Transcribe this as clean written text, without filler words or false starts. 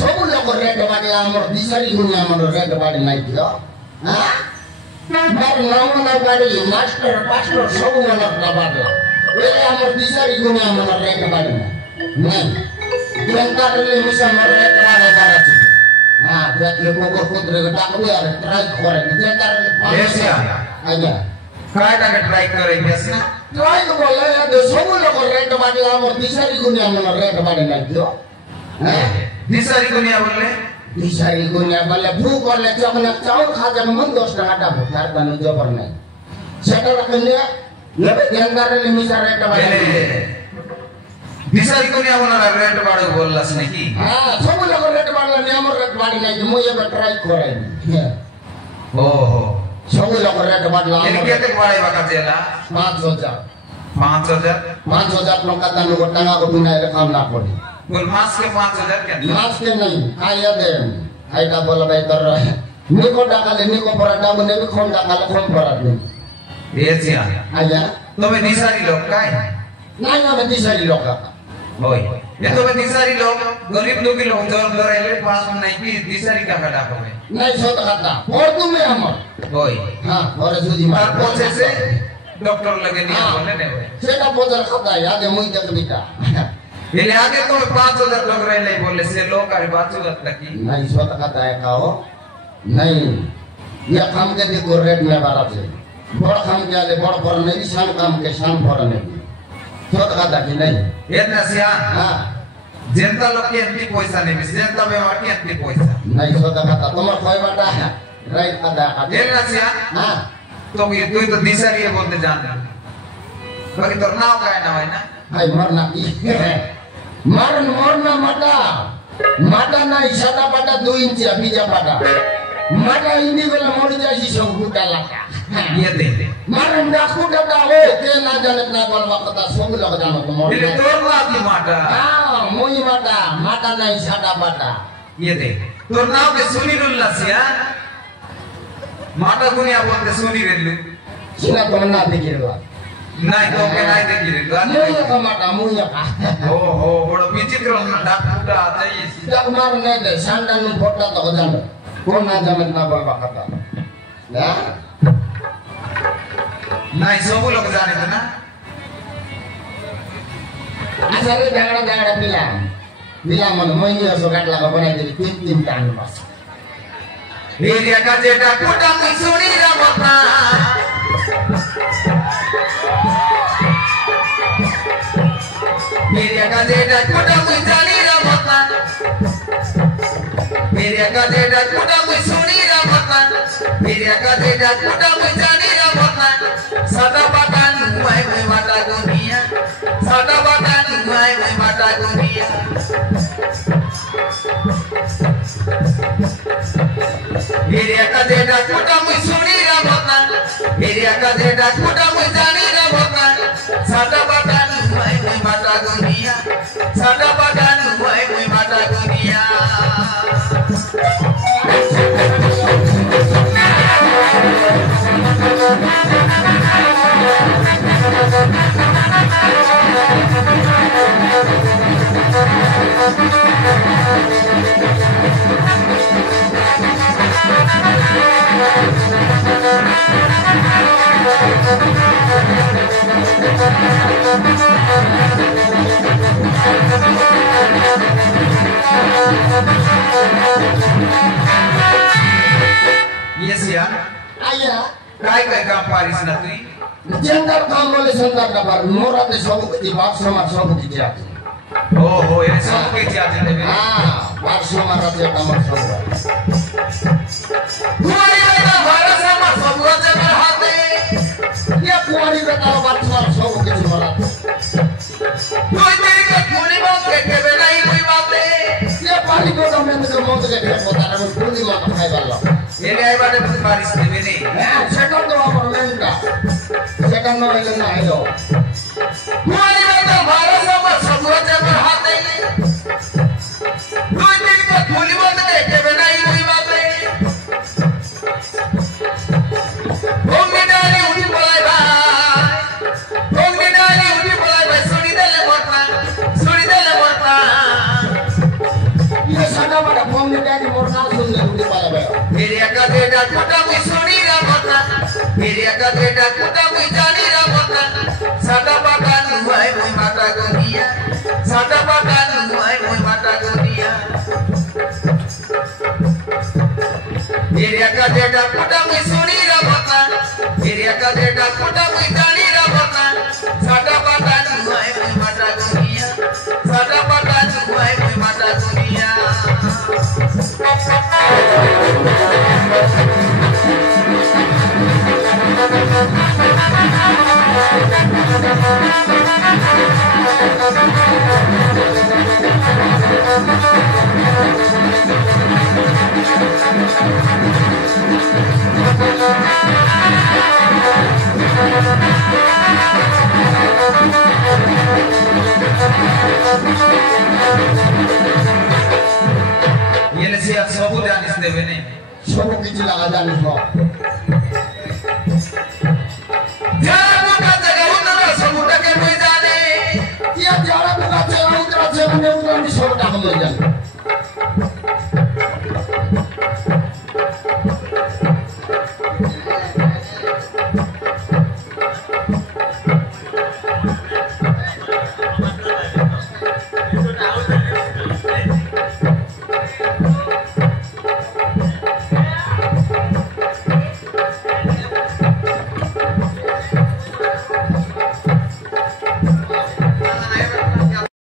ସବୁ ଲୋକ ରେଟ୍ ବାଡ଼ି ଆମର ଦିଶାରୀ ଗୁଣି ଆମର ରେଟ୍ ବାଡ଼ି ନାଇଁ ଦିଅ ମୋର ନମୁନା ବାଡ଼ି ମାଷ୍ଟର ପାଷ୍ଟର ସବୁ ମନର ବାଡ଼ି ଏ ଆମର ଦିଶାରୀ ଗୁଣି ଆମର ରେଟ୍ ବାଡ଼ି ନାଇଁ ଯେନ୍ତାରେ ମିଶା ମୋର ରେଟ୍ ବାଡ଼ି ବାଡ଼ି ହଁ ଦେଖିଲେ କୋକର କୋଦରେ ଡାକବି ଆରେ ଟ୍ରାଇ করে ଯେନ୍ତାରେ ଆଜ୍ଞା କାଇଟାକେ ଟ୍ରାଇ করে বেশ না ଟ୍ରାଇ ବୋଲେ ସବୁ ଲୋକ ରେଟ୍ ବାଡ଼ି ଆମର ଦିଶାରୀ ଗୁଣି ଆମର ରେଟ୍ ବାଡ଼ି ନାଇଁ ଦିଅ दिसारी गुनिया बोले दिसारी गुनिया बोले भू बोले चकना चाउल खा जब मन 10 টাকা টা भुतार दानु जबर নাই সেটা রাখলে নেবে জ্ঞানদারে লিমিটা রেট বাড়ে दिसारी गुनिया बोला रेट बाड़े बोललास नाকি हां सब लोग रेट बाड़ला नियम रेट बाड़ी নাই মই এবে ট্রাই করাই ओहो सब लोग रेट बाड़ला এর কেতে বাড়াই বাকা দেলা 5000 5000 टका दानु টাকা কো বিনা কাম না পড়ি बोल मास के 5000 के मास के नहीं आया दे आइटा बोल भाई तर निको डाकाले निको पराटा मने भी खोम डाकाले खोम पराटा ये छिया आया तुम्हें दिसारी लोग काय नहीं ना दिसारी लोग होय ये तुम्हें दिसारी लोग गरीब लोग की लोग जोर जोरेले पास में नहीं की दिसारी का काटा होय नहीं सो खाता और तुम में हम होय हां और सुजी मार पर पोसे से डॉक्टर लगे नहीं बोले ने होय सेटा पोदर खाता याद मुई जग बिटा ये आगे तो 5000 लोग रहले बोले से लोग आरे 5000 तक की नहीं सो खाता है खाओ नहीं ये काम के देखो रेट में बारा से बड़ काम के आले बड़ नहीं शाम काम के शाम पर नहीं सो खाता कि नहीं ये नसिया हां जनता लोग के एंटी पैसा नहीं मिस जनता व्यवहार के एंटी पैसा नहीं सो खाता तुम्हार कोई बाटा है राइट खाता ये नसिया हां तो ये तो दिसारी है बोलते जान बाकी तो नाव का है ना भाई ना हाय मरना की मरना माटा ना इशारा पाटा 2 इंच बीजा पाटा माटा इंडी वाला मोड़ जासी सब गुटा लाटा ये दे मारन डाकू डबा हो के ना जाने ना बोल वक्ता सब लग जानो को मोड़ ये तोर लाती माटा हां मोई माटा ना इशारा पाटा ये दे तोर नाव के सुनीरुल्लाह सिया माटा गुनिया बोलते सुनीरुल्लू सिना तो ना देखिरवा नहीं तो के नहीं देखिरवा मुया का माटा मुया का ओ बड़ा विचित्र डाकूटा आता है जब मार नहीं दे सांडा नु फोटा तो जानो कौन ना जाने ना बोल वक्ता ना नहीं सब लोग जाने थे ना asal daerah-daerah bilang mau ini harus kat lagu mana jadi tim tan mas. Dia kata dah kudang suri ramata. Dia kata dah kudang jali ramata. Dia kata dah kudang suri ramata. Dia kata dah kudang jali ramata. Sada badan mai mata dunia. Sada badan mai mata dunia. Dia kata dah kudang suri ramata. Dia kata dah kudang jali ramata. Sada badan mai mata dunia. Sada badan mai mata dunia. Yes ya. Ayah. Kai kam Paris natri. Jangan kamu boleh sangka kabar murah deh sabu ketiak sama sabu ketiak. Oh, ini sabu ketiak jadi. Bar sama raja kamar sabu. Kuari beta bar sama sabu raja berhati. Ya kuari beta bar sama sabu ketiak. Koi teri ke kuari bang ke benai koi bate. Ya pari ko dong yang mau ke kota namun kuari mau ke balo. Ini ayah pada Paris ini. Second tu apa mereka? Second no lagi na itu. Kuari beta bar sama sabu raja berhati. बड़ा phone में क्या कि मोर ना सुन ले उठी पाला बे हिरिया का देटा कुटा मुई सुनी रा बता हिरिया का देटा कुटा मुई जानी रा बता सादा पाकान मुई माता गोदिया सादा पाकान मुई माता गोदिया हिरिया का देटा कुटा मुई सुनी रा बता हिरिया का देटा कुटा मुई जानी रा बता सादा पाकान मुई माता गोदिया सादा पाकान मुई माता गोदिया ये नसीहत सबको ध्यान इस देवे ने सबको किसी लगा जाने को जारा का जगह उतना सबूता के कोई जाने ये जारा का जगह उतना से हमने उतना भी सबूता को ले जाने